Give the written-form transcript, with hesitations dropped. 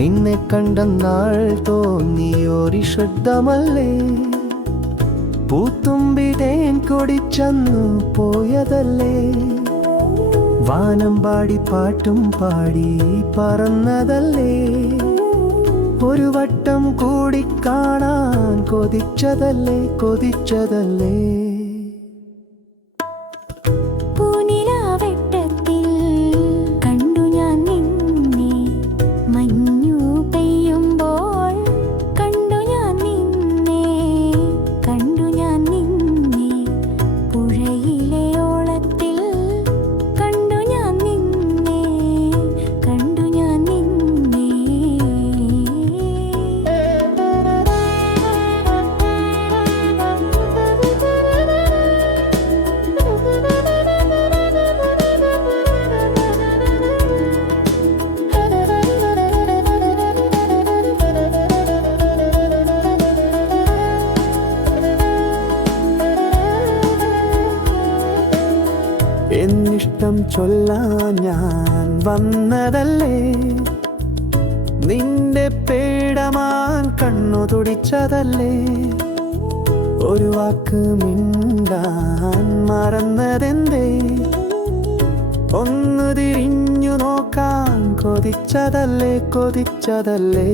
നിന്നെ കണ്ട നാൾ തോന്നിയൊരു ശബ്ദമല്ലേ, പൂത്തുമ്പി തേൻ കൊടിച്ചന്നു പോയതല്ലേ, വാനം പാടി പാട്ടും പാടി പറന്നതല്ലേ, ഒരു വട്ടം കൂടി കാണാൻ കൊതിച്ചതല്ലേ കൊതിച്ചതല്ലേ. എന്നിഷ്ടം ചൊല്ലാൻ ഞാൻ വന്നതല്ലേ, നിന്റെ പേടമാൻ കണ്ണു തുടിച്ചതല്ലേ, ഒരു വാക്ക് മിണ്ടാൻ മറന്നതെന്തേ, ഒന്ന് തിരിഞ്ഞു നോക്കാൻ കൊതിച്ചതല്ലേ കൊതിച്ചതല്ലേ.